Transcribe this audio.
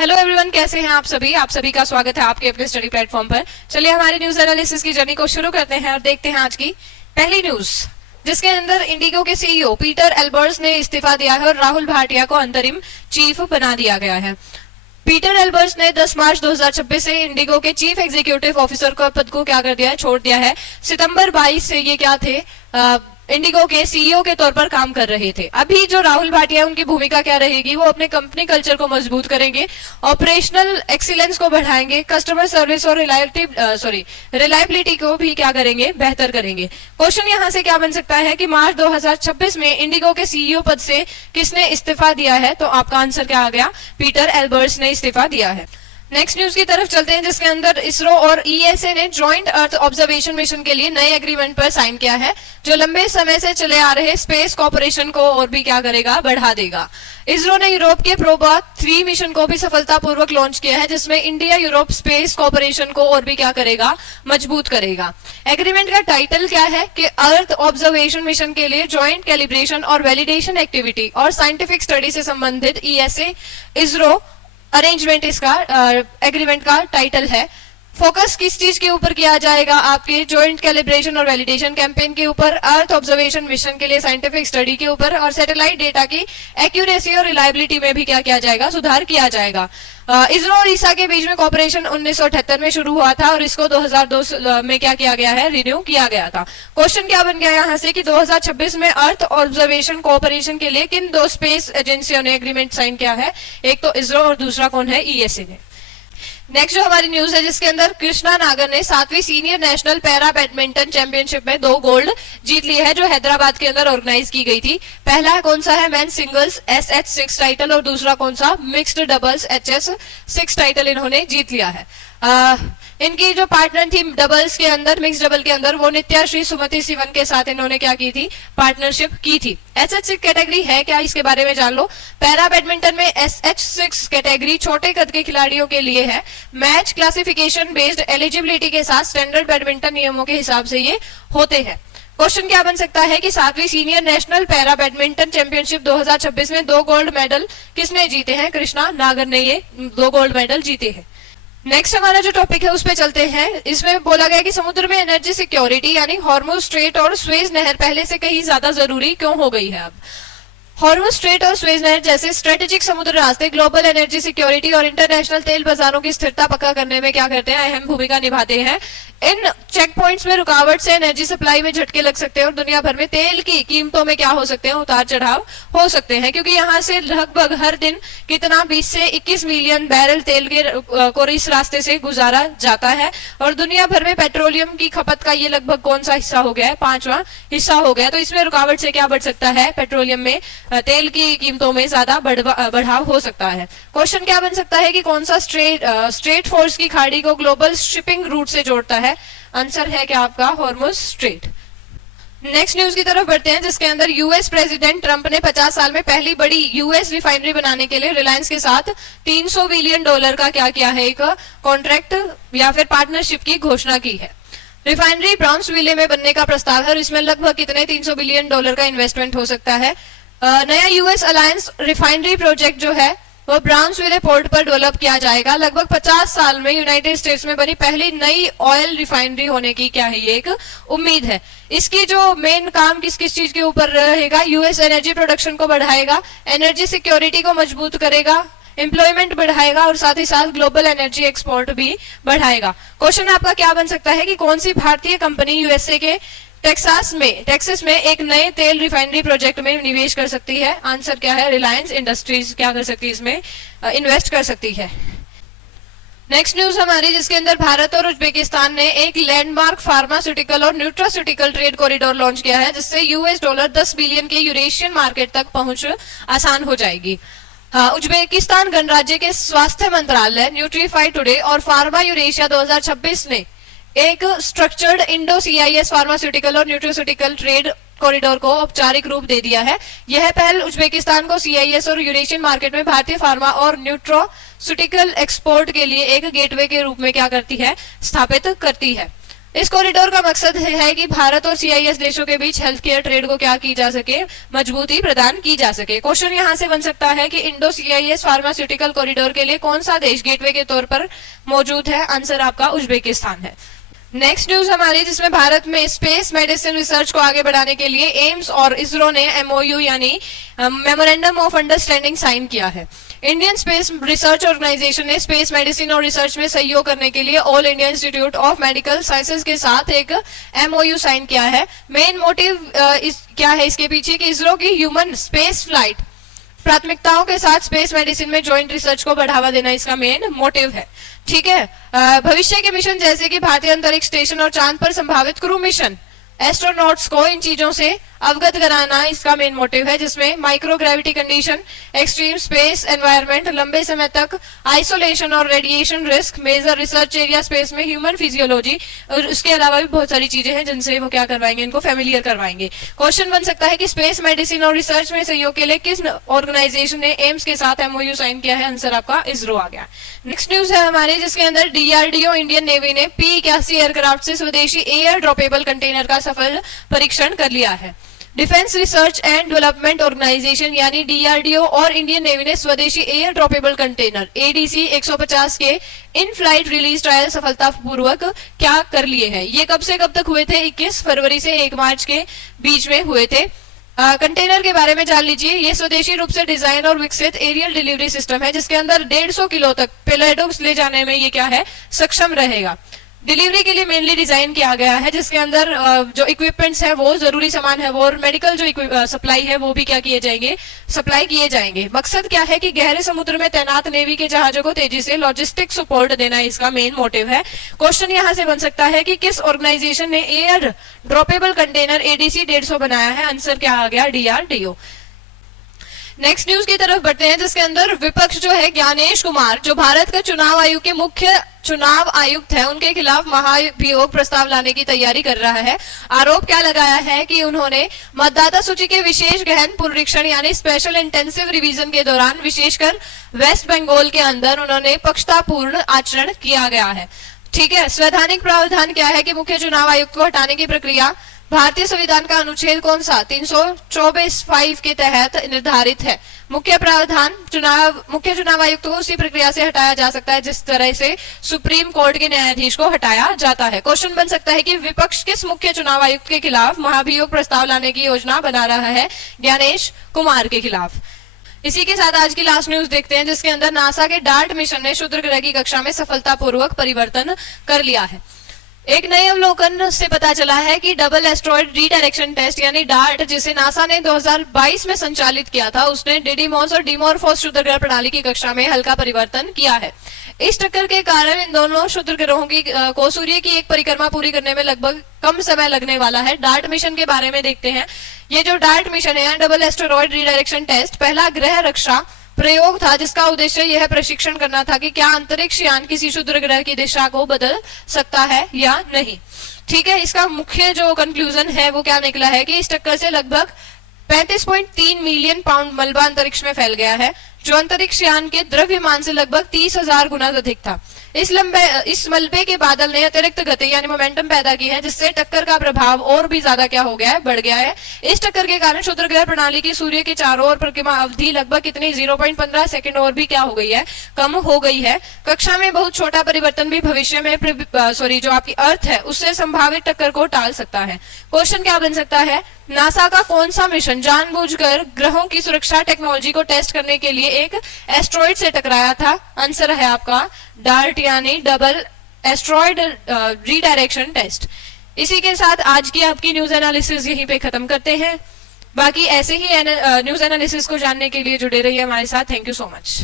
Hello everyone, कैसे हैं आप सभी का स्वागत है आपके अपने स्टडी प्लेटफॉर्म पर। चलिए हमारे न्यूज एनालिसिस की जर्नी को शुरू करते हैं और देखते हैं आज की पहली न्यूज, जिसके अंदर इंडिगो के सीईओ पीटर एल्बर्ट्स ने इस्तीफा दिया है और राहुल भाटिया को अंतरिम चीफ बना दिया गया है। पीटर एल्बर्ट्स ने 10 मार्च 2026 से इंडिगो के चीफ एग्जीक्यूटिव ऑफिसर का पद को क्या कर दिया है, छोड़ दिया है। सितंबर 22 से ये क्या थे, इंडिगो के सीईओ के तौर पर काम कर रहे थे। अभी जो राहुल भाटिया उनकी भूमिका क्या रहेगी, वो अपने कंपनी कल्चर को मजबूत करेंगे, ऑपरेशनल एक्सीलेंस को बढ़ाएंगे, कस्टमर सर्विस और रिलायबिलिटी को भी क्या करेंगे, बेहतर करेंगे। क्वेश्चन यहाँ से क्या बन सकता है कि मार्च 2026 में इंडिगो के सीईओ पद से किसने इस्तीफा दिया है, तो आपका आंसर क्या आ गया, पीटर एल्बर्ट्स ने इस्तीफा दिया है। नेक्स्ट न्यूज की तरफ चलते हैं, जिसके अंदर इसरो और ईएसए ने जॉइंट अर्थ ऑब्जर्वेशन मिशन के लिए नए एग्रीमेंट पर साइन किया है, जो लंबे समय से चले आ रहे स्पेस कॉर्पोरेशन को और भी क्या करेगा, बढ़ा देगा। इसरो ने यूरोप के प्रोबा 3 मिशन को भी सफलतापूर्वक लॉन्च किया है, जिसमें इंडिया यूरोप स्पेस कॉर्पोरेशन को और भी क्या करेगा, मजबूत करेगा। एग्रीमेंट का टाइटल क्या है कि अर्थ ऑब्जर्वेशन मिशन के लिए ज्वाइंट कैलिब्रेशन और वैलिडेशन एक्टिविटी और साइंटिफिक स्टडी से संबंधित ईएसए इसरो अरेंजमेंट इसका एग्रीमेंट का टाइटल है। फोकस किस चीज के ऊपर किया जाएगा, आपके जॉइंट कैलिब्रेशन और वैलिडेशन कैंपेन के ऊपर, अर्थ ऑब्जर्वेशन मिशन के लिए साइंटिफिक स्टडी के ऊपर और सैटेलाइट डेटा की एक्यूरेसी और रिलायबिलिटी में भी क्या किया जाएगा, सुधार किया जाएगा। इसरो और ईसा के बीच में कॉपरेशन 1978 में शुरू हुआ था और इसको 2002 में क्या किया गया है, रिन्यू किया गया था। क्वेश्चन क्या बन गया यहाँ से कि 2026 में अर्थ ऑब्जर्वेशन कॉपरेशन के लिए किन 2 स्पेस एजेंसियों ने एग्रीमेंट साइन किया है, एक तो इसरो और दूसरा कौन है, ईएसए ने। नेक्स्ट जो हमारी न्यूज है, जिसके अंदर कृष्णा नागर ने 7वीं senior national para badminton championship में 2 गोल्ड जीत ली है, जो हैदराबाद के अंदर ऑर्गेनाइज की गई थी। पहला कौन सा है, मेन सिंगल्स SH6 टाइटल और दूसरा कौन सा, मिक्स्ड डबल्स HS6 टाइटल इन्होंने जीत लिया है। इनकी जो पार्टनर थी डबल्स के अंदर, मिक्स डबल के अंदर, वो नित्या श्री सुमति सिवन के साथ इन्होंने क्या की थी, पार्टनरशिप की थी। SH6 कैटेगरी है क्या, इसके बारे में जान लो। पैरा बैडमिंटन में SH6 कैटेगरी छोटे कद के खिलाड़ियों के लिए है। मैच क्लासिफिकेशन बेस्ड एलिजिबिलिटी के साथ स्टैंडर्ड बैडमिंटन नियमों के हिसाब से ये होते हैं। क्वेश्चन क्या बन सकता है कि 7वीं senior national para badminton championship 2026 में 2 गोल्ड मेडल किसने जीते हैं, कृष्णा नागर ने ये 2 गोल्ड मेडल जीते हैं। नेक्स्ट हमारा जो टॉपिक है उस पे चलते हैं। इसमें बोला गया कि समुद्र में एनर्जी सिक्योरिटी यानी हॉर्मुज स्ट्रेट और स्वेज नहर पहले से कहीं ज्यादा जरूरी क्यों हो गई है। अब हॉर्मुज स्ट्रेट और स्वेज नहर जैसे स्ट्रेटेजिक समुद्र रास्ते ग्लोबल एनर्जी सिक्योरिटी और इंटरनेशनल तेल बाजारों की स्थिरता पक्का करने में क्या करते हैं, अहम भूमिका निभाते हैं। इन चेक पॉइंट्स में रुकावट से एनर्जी सप्लाई में झटके लग सकते हैं और दुनिया भर में तेल की कीमतों में क्या हो सकते हैं, उतार चढ़ाव हो सकते हैं, क्योंकि यहाँ से लगभग हर दिन कितना 20 से 21 मिलियन बैरल तेल को इस रास्ते से गुजारा जाता है और दुनिया भर में पेट्रोलियम की खपत का ये लगभग कौन सा हिस्सा हो गया है, 5वां हिस्सा हो गया। तो इसमें रुकावट से क्या बढ़ सकता है, पेट्रोलियम में तेल की कीमतों में ज्यादा बढ़ाव हो सकता है। क्वेश्चन क्या बन सकता है कि कौन सा स्ट्रेट फोर्स की खाड़ी को ग्लोबल शिपिंग रूट से जोड़ता है, आंसर है क्या आपका, हॉर्मुज स्ट्रेट। नेक्स्ट न्यूज की तरफ बढ़ते हैं, जिसके अंदर यूएस प्रेसिडेंट ट्रंप ने 50 साल में पहली बड़ी यूएस रिफाइनरी बनाने के लिए रिलायंस के साथ $300 बिलियन का क्या किया है, एक कॉन्ट्रैक्ट या फिर पार्टनरशिप की घोषणा की है। रिफाइनरी ब्राउन्सविले में बनने का प्रस्ताव है और इसमें लगभग कितने $300 बिलियन का इन्वेस्टमेंट हो सकता है। नया यूएस अलायंस रिफाइनरी प्रोजेक्ट जो है वो ब्राउन्सविले पोर्ट पर डेवलप किया जाएगा। लगभग 50 साल में यूनाइटेड स्टेट्स में बनी पहली नई ऑयल रिफाइनरी होने की क्या है, ये एक उम्मीद है। इसकी जो मेन काम किस किस चीज के ऊपर रहेगा, यूएस एनर्जी प्रोडक्शन को बढ़ाएगा, एनर्जी सिक्योरिटी को मजबूत करेगा, एम्प्लॉयमेंट बढ़ाएगा और साथ ही साथ ग्लोबल एनर्जी एक्सपोर्ट भी बढ़ाएगा। क्वेश्चन आपका क्या बन सकता है कि कौन सी भारतीय कंपनी यूएसए के टेक्सास में एक नए तेल रिफाइनरी प्रोजेक्ट में निवेश कर सकती है, आंसर क्या है, रिलायंस इंडस्ट्रीज क्या कर सकती है, इसमें इन्वेस्ट कर सकती है। नेक्स्ट न्यूज हमारी, जिसके अंदर भारत और उज्बेकिस्तान ने एक लैंडमार्क फार्मास्यूटिकल और न्यूट्रास्यूटिकल ट्रेड कॉरिडोर लॉन्च किया है, जिससे $10 बिलियन के यूरेशियन मार्केट तक पहुंच आसान हो जाएगी। उज्बेकिस्तान गणराज्य के स्वास्थ्य मंत्रालय, न्यूट्रीफाई टुडे और फार्मा यूरेशिया 2026 ने एक स्ट्रक्चर्ड इंडो CIS फार्मास्यूटिकल और न्यूट्रास्यूटिकल ट्रेड कॉरिडोर को औपचारिक रूप दे दिया है। यह पहल उज्बेकिस्तान को CIS और यूरेशियन मार्केट में भारतीय फार्मा और न्यूट्रास्यूटिकल एक्सपोर्ट के लिए एक गेटवे के रूप में क्या करती है, स्थापित करती है। इस कॉरिडोर का मकसद है कि भारत और सीआईएस देशों के बीच हेल्थ केयर ट्रेड को क्या की जा सके, मजबूती प्रदान की जा सके। क्वेश्चन यहां से बन सकता है कि इंडो सीआईएस फार्मास्यूटिकल कॉरिडोर के लिए कौन सा देश गेटवे के तौर पर मौजूद है? आंसर आपका उज्बेकिस्तान है। नेक्स्ट न्यूज हमारी, जिसमें भारत में स्पेस मेडिसिन रिसर्च को आगे बढ़ाने के लिए एम्स और इसरो ने एमओयू यानी मेमोरेंडम ऑफ अंडरस्टैंडिंग साइन किया है। इंडियन स्पेस रिसर्च ऑर्गेनाइजेशन ने स्पेस मेडिसिन और रिसर्च में सहयोग करने के लिए all India institute of medical sciences के साथ एक एमओयू साइन किया है। मेन मोटिव क्या है इसके पीछे कि इसरो की ह्यूमन स्पेस फ्लाइट प्राथमिकताओं के साथ स्पेस मेडिसिन में ज्वाइंट रिसर्च को बढ़ावा देना इसका मेन मोटिव है। ठीक है, भविष्य के मिशन जैसे कि भारतीय अंतरिक्ष स्टेशन और चांद पर संभावित क्रू मिशन, एस्ट्रोनॉट्स को इन चीजों से अवगत कराना इसका मेन मोटिव है, जिसमें microgravity condition, extreme space environment, लंबे समय तक आइसोलेशन और radiation risk, major research area space में ह्यूमन फिजियोलॉजी और उसके अलावा भी बहुत सारी चीजें हैं जिनसे वो क्या करवाएंगे, इनको फेमिलियर करवाएंगे। क्वेश्चन बन सकता है कि स्पेस मेडिसिन और रिसर्च में सहयोग के लिए किस ऑर्गेनाइजेशन ने एम्स के साथ एमओयू साइन किया है? आंसर आपका इसरो आ गया। नेक्स्ट न्यूज है हमारी, जिसके अंदर डीआरडीओ इंडियन नेवी ने P-81 एयरक्राफ्ट से स्वदेशी एयर ड्रॉपेबल कंटेनर का सफल परीक्षण कर लिया है। Defence research and development organisation यानी डीआरडीओ और इंडियन नेवी ने स्वदेशी एयर ड्रॉपेबल कंटेनर एडीसी 150 के इन फ्लाइट रिलीज ट्रायल सफलतापूर्वक क्या कर लिए हैं। ये कब से कब तक हुए थे? 21 फरवरी से 1 मार्च के बीच में हुए थे। कंटेनर के बारे में जान लीजिए। ये स्वदेशी रूप से डिजाइन और विकसित एरियल डिलीवरी सिस्टम है, जिसके अंदर 150 किलो तक पेलोड्स ले जाने में ये क्या है, सक्षम रहेगा। डिलीवरी के लिए मेनली डिजाइन किया गया है, जिसके अंदर जो इक्विपमेंट्स है वो जरूरी सामान है वो और मेडिकल जो सप्लाई है वो भी क्या किए जाएंगे, सप्लाई किए जाएंगे। मकसद क्या है कि गहरे समुद्र में तैनात नेवी के जहाजों को तेजी से लॉजिस्टिक सपोर्ट देना इसका मेन मोटिव है। क्वेश्चन यहां से बन सकता है कि किस ऑर्गेनाइजेशन ने एयर ड्रॉपेबल कंटेनर एडीसी 150 बनाया है? आंसर क्या आ गया? डीआरडीओ। नेक्स्ट न्यूज की तरफ बढ़ते हैं, जिसके अंदर विपक्ष जो है ज्ञानेश कुमार, जो भारत का चुनाव आयोग के मुख्य चुनाव आयुक्त है, उनके खिलाफ महाभियोग प्रस्ताव लाने की तैयारी कर रहा है। आरोप क्या लगाया है कि उन्होंने मतदाता सूची के विशेष गहन पुनरीक्षण यानी स्पेशल इंटेंसिव रिवीजन के दौरान विशेषकर वेस्ट बंगाल के अंदर उन्होंने पक्षतापूर्ण आचरण किया गया है। ठीक है, संवैधानिक प्रावधान क्या है कि मुख्य चुनाव आयुक्त को हटाने की प्रक्रिया भारतीय संविधान का अनुच्छेद कौन सा 324(5) के तहत निर्धारित है। मुख्य चुनाव आयुक्त को उसी प्रक्रिया से हटाया जा सकता है जिस तरह से सुप्रीम कोर्ट के न्यायाधीश को हटाया जाता है। क्वेश्चन बन सकता है कि विपक्ष किस मुख्य चुनाव आयुक्त के खिलाफ महाभियोग प्रस्ताव लाने की योजना बना रहा है? ज्ञानेश कुमार के खिलाफ। इसी के साथ आज की लास्ट न्यूज देखते हैं, जिसके अंदर नासा के डार्ट मिशन ने क्षुद्र ग्रह की कक्षा में सफलतापूर्वक परिवर्तन कर लिया है। एक नए अवलोकन से पता चला है कि डबल एस्ट्रॉइड रीडायरेक्शन टेस्ट यानी डार्ट, जिसे नासा ने 2022 में संचालित किया था, उसने डिडीमॉस और डिमॉर्फोस क्षुद्र ग्रह प्रणाली की कक्षा में हल्का परिवर्तन किया है। इस टक्कर के कारण इन दोनों क्षुद्र ग्रहों को सूर्य की एक परिक्रमा पूरी करने में लगभग कम समय लगने वाला है। डार्ट मिशन के बारे में देखते हैं। ये जो डार्ट मिशन है, डबल एस्टेरॉइड रीडायरेक्शन टेस्ट, पहला ग्रह रक्षा प्रयोग था, जिसका उद्देश्य यह प्रशिक्षण करना था कि क्या अंतरिक्ष यान किसी क्षुद्र ग्रह की दिशा को बदल सकता है या नहीं। ठीक है, इसका मुख्य जो कंक्लूजन है वो क्या निकला है कि इस टक्कर से लगभग 35.3 मिलियन पाउंड मलबा अंतरिक्ष में फैल गया है, जो अंतरिक्ष यान के द्रव्यमान से लगभग 30,000 गुना अधिक था। इस मलबे के बादल ने अतिरिक्त गति यानी मोमेंटम पैदा की है, जिससे टक्कर का प्रभाव और भी ज्यादा क्या हो गया है, बढ़ गया है। इस टक्कर के कारण क्षुद्र ग्रह प्रणाली की सूर्य के चारों ओर परिक्रमा अवधि लगभग कितनी 0.15 सेकंड और भी क्या हो गई है, कम हो गई है। कक्षा में बहुत छोटा परिवर्तन भी भविष्य में जो आपकी अर्थ है उससे संभावित टक्कर को टाल सकता है। क्वेश्चन क्या बन सकता है? नासा का कौन सा मिशन जानबूझकर ग्रहों की सुरक्षा टेक्नोलॉजी को टेस्ट करने के लिए एक एस्ट्रॉइड से टकराया था? आंसर है आपका डार्ट यानी डबल एस्ट्रॉइड रीडायरेक्शन टेस्ट। इसी के साथ आज की आपकी न्यूज एनालिसिस यहीं पे खत्म करते हैं। बाकी ऐसे ही न्यूज एनालिसिस को जानने के लिए जुड़े रहिए हमारे साथ। Thank you so much.